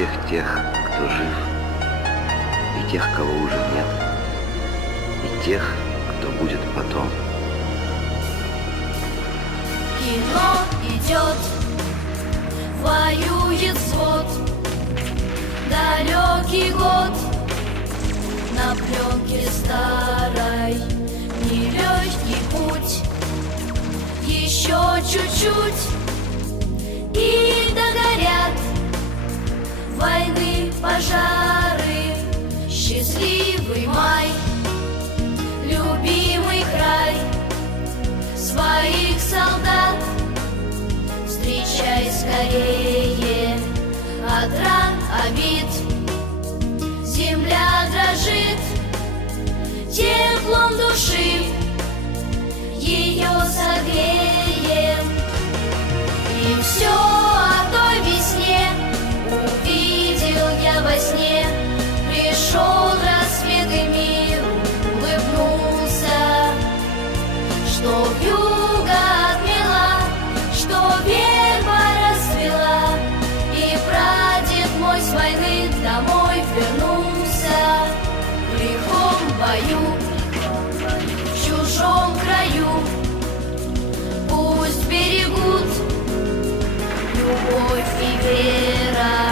всех тех, кто жив, и тех, кого уже нет, и тех, кто будет потом. Кино идет, воюет взвод, далекий год на пленке старой, нелегкий путь, еще чуть-чуть и догорят войны, пожары, счастливый май, любимый край своих солдат. Встречай скорее от ран, обид. Земля дрожит теплом души, ее согреем. И все о той весне увидел я во сне. Пришел рассвет и мир улыбнулся, что вьюга отмела, что верба расцвела, и прадед мой с войны домой вернулся. В лихом бою, в чужом краю, пусть берегут любовь и вера.